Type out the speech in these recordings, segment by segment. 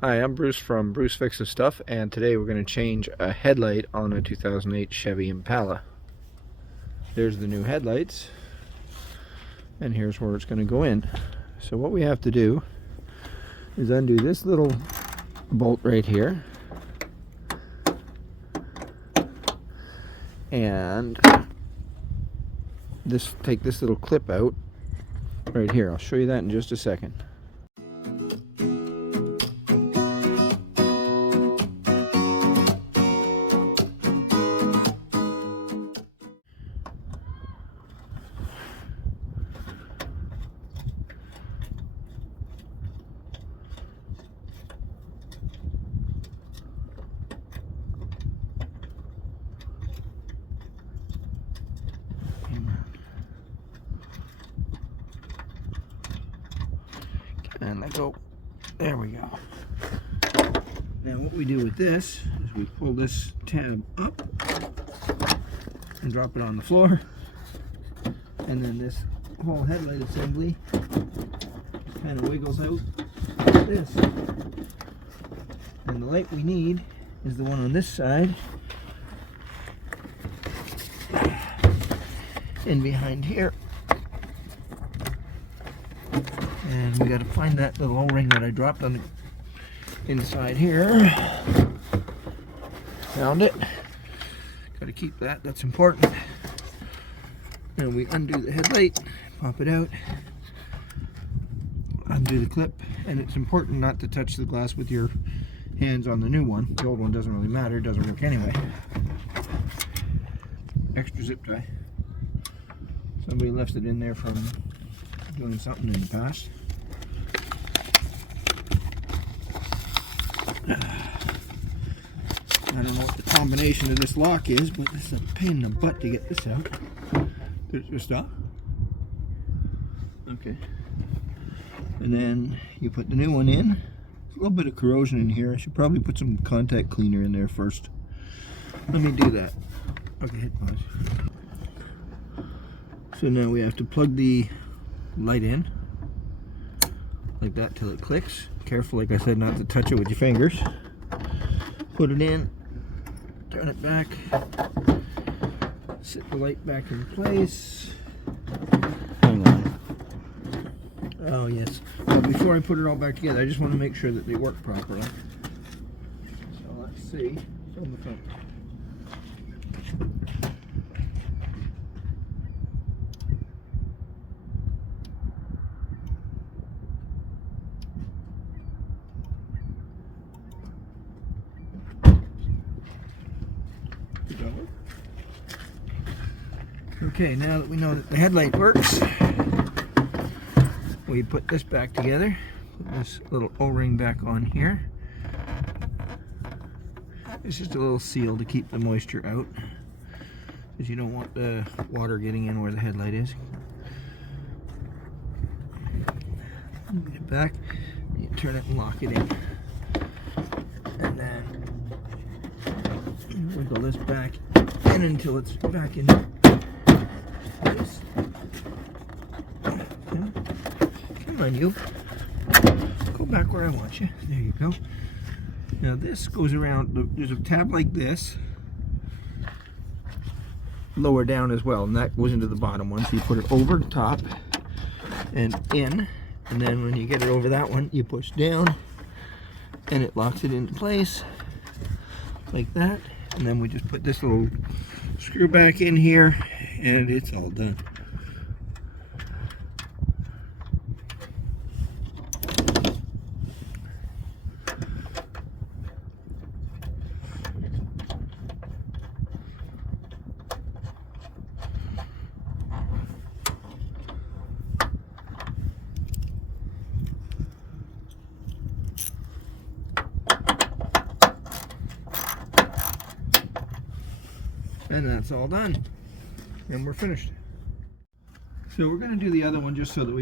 Hi, I'm Bruce from Bruce Fixes Stuff, and today we're going to change a headlight on a 2008 Chevy Impala. There's the new headlights, and here's where it's going to go in. So what we have to do is undo this little bolt right here, and take this little clip out right here. I'll show you that in just a second. And let go. There we go. Now what we do with this is we pull this tab up and drop it on the floor, and then this whole headlight assembly kind of wiggles out like this. And the light we need is the one on this side and behind here. And we got to find that little O-ring that I dropped on the inside here. Found it. Got to keep that. That's important. And we undo the headlight, pop it out, undo the clip, and it's important not to touch the glass with your hands on the new one. The old one doesn't really matter. It doesn't work anyway. Extra zip tie. Somebody left it in there from doing something in the past. I don't know what the combination of this lock is, but it's a pain in the butt to get this out. Did it just stop? Okay. And then you put the new one in. There's a little bit of corrosion in here. I should probably put some contact cleaner in there first. Let me do that. Okay, hit pause. So now we have to plug the light in like that till it clicks. Careful, like I said, not to touch it with your fingers. Put it in, turn it back, sit the light back in place. Hang on. Oh yes, but before I put it all back together, I just want to make sure that they work properly. So let's see from the front. Okay, now that we know that the headlight works, we put this back together. Put this little O-ring back on here. It's just a little seal to keep the moisture out, because you don't want the water getting in where the headlight is. Get it back, and you turn it and lock it in. And then you wiggle this back in until it's back in. Come on, you. Go back where I want you. There you go. Now this goes around. There's a tab like this, lower down as well, and that goes into the bottom one. So you put it over the top and in, and then when you get it over that one, you push down, and it locks it into place like that. And then we just put this little screw back in here, and it's all done. And that's all done, and we're finished. So we're going to do the other one just so that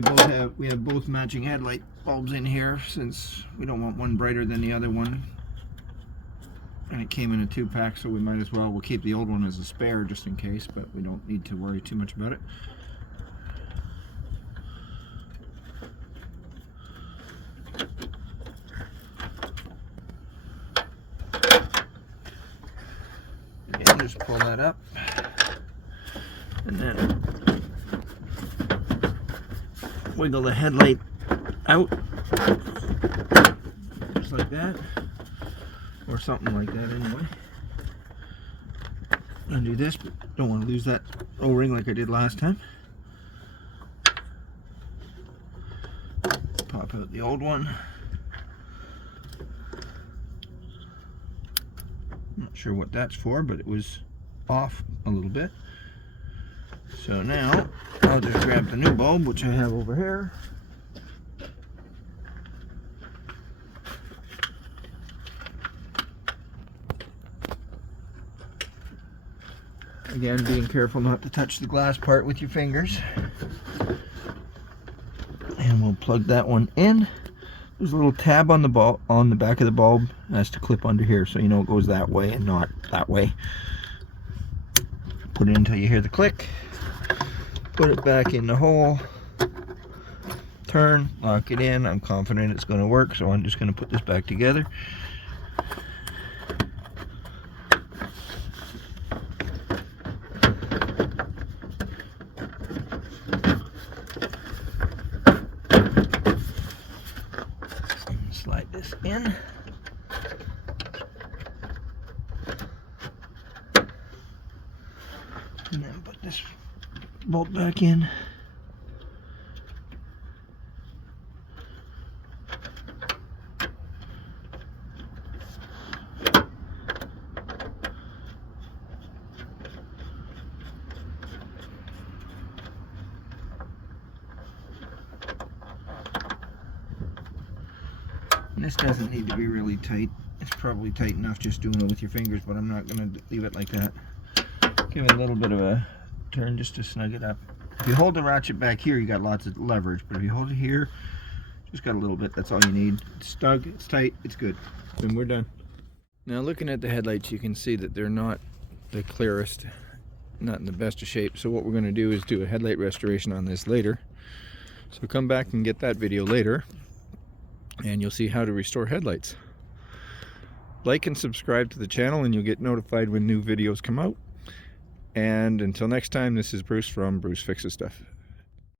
we have both matching headlight bulbs in here, since we don't want one brighter than the other one, and it came in a 2-pack, so we might as well. We'll keep the old one as a spare just in case, but we don't need to worry too much about it. Just pull that up, and then wiggle the headlight out, just like that, or something like that anyway. Undo this, but don't want to lose that O-ring like I did last time. Pop out the old one. Not sure what that's for, but it was off a little bit. So now I'll just grab the new bulb, which I have over here. Again, being careful not to touch the glass part with your fingers. And we'll plug that one in. There's a little tab on the bulb, on the back of the bulb. It has to clip under here, so you know it goes that way and not that way. Put it in until you hear the click. Put it back in the hole. Turn, lock it in. I'm confident it's going to work, so I'm just going to put this back together. Slide this in. And then put this bolt back in. And this doesn't need to be really tight. It's probably tight enough just doing it with your fingers, but I'm not going to leave it like that. Give it a little bit of a turn just to snug it up. If you hold the ratchet back here, you got lots of leverage, but if you hold it here, just got a little bit, that's all you need. It's snug, it's tight, it's good. And we're done. Now looking at the headlights, you can see that they're not the clearest, not in the best of shape. So what we're going to do is do a headlight restoration on this later. So come back and get that video later, and you'll see how to restore headlights. Like and subscribe to the channel and you'll get notified when new videos come out. And until next time, this is Bruce from Bruce Fixes Stuff.